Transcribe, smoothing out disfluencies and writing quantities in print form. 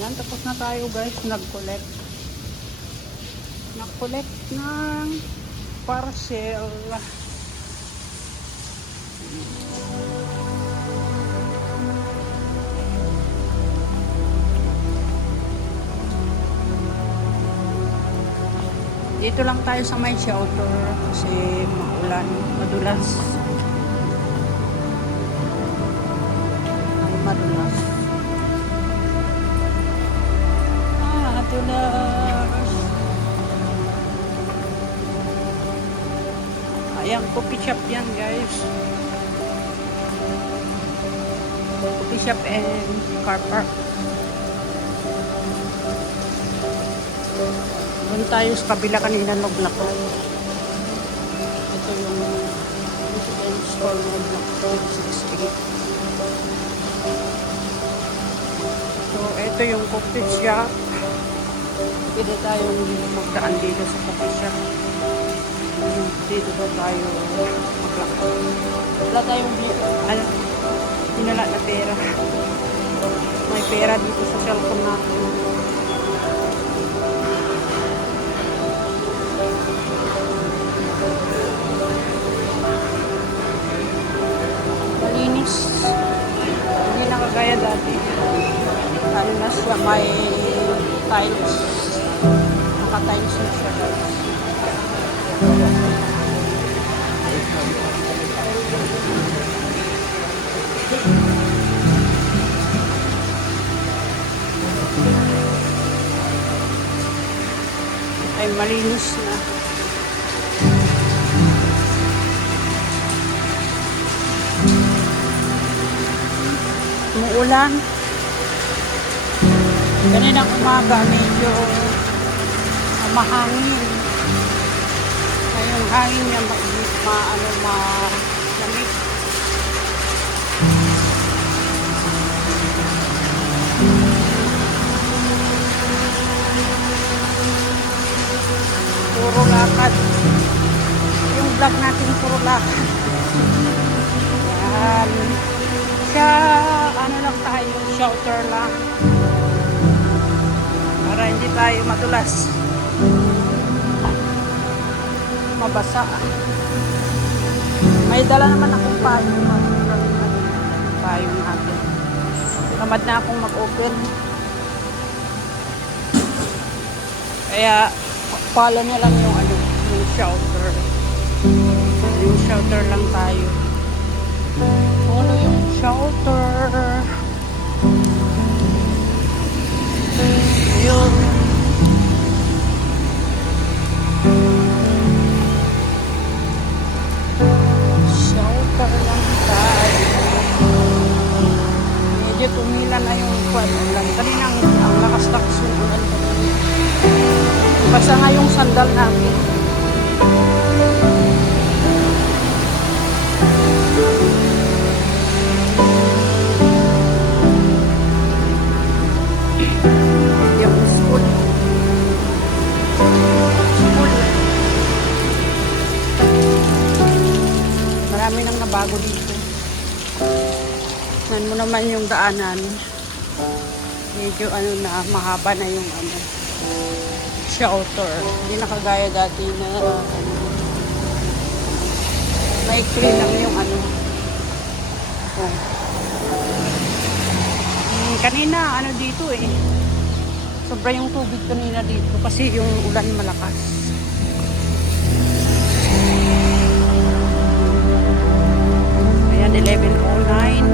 Yan, tapos na tayo guys. Nag-collect ng parcel. Dito lang tayo sa may shelter kasi maulan, madulas. Madulas. Madulas. Ayan, coffee shop yan guys. Coffee shop and car park. Doon tayo sa kabila kanina naglakad. Ito yung residence store naglakad 68. So, ito yung coffee shop. Pwede tayong magdaan dito sa coffee shop. Dito ba tayo maglakad. Wala tayong hinala na pera. May pera dito sa cellphone natin. Malinis. Hindi na kagaya dati. Lalo na siya may tiles. Naka-tiles na siya guys. Ay malinis na. Umuulan. Kaninang umaga medyo mahangin. Ngayong hangin niya malamig. Puro lakad. Yung vlog natin puro lakad. Yan. Siya, ano lang tayo, shelter lang. Para hindi tayo madulas. Mabasa. May dala naman akong payong. Payong natin. Tamad na akong mag-open. Kaya, follow niya lang yung yung shelter. Yung shelter lang tayo. Follow yung shelter. Yun. Shelter lang tayo. Medyo pumila na yung ulan. Kanina ang lakas-lakas yung ulan. Basta nga yung sandal namin. Yung school. Marami nang nabago dito. Tignan mo naman yung daanan. Medyo na mahaba na yung shelter. Hindi na kagaya dati na maikli lang yung kanina dito sobra yung tubig kanina dito kasi yung ulan malakas. Ayan, 11:09.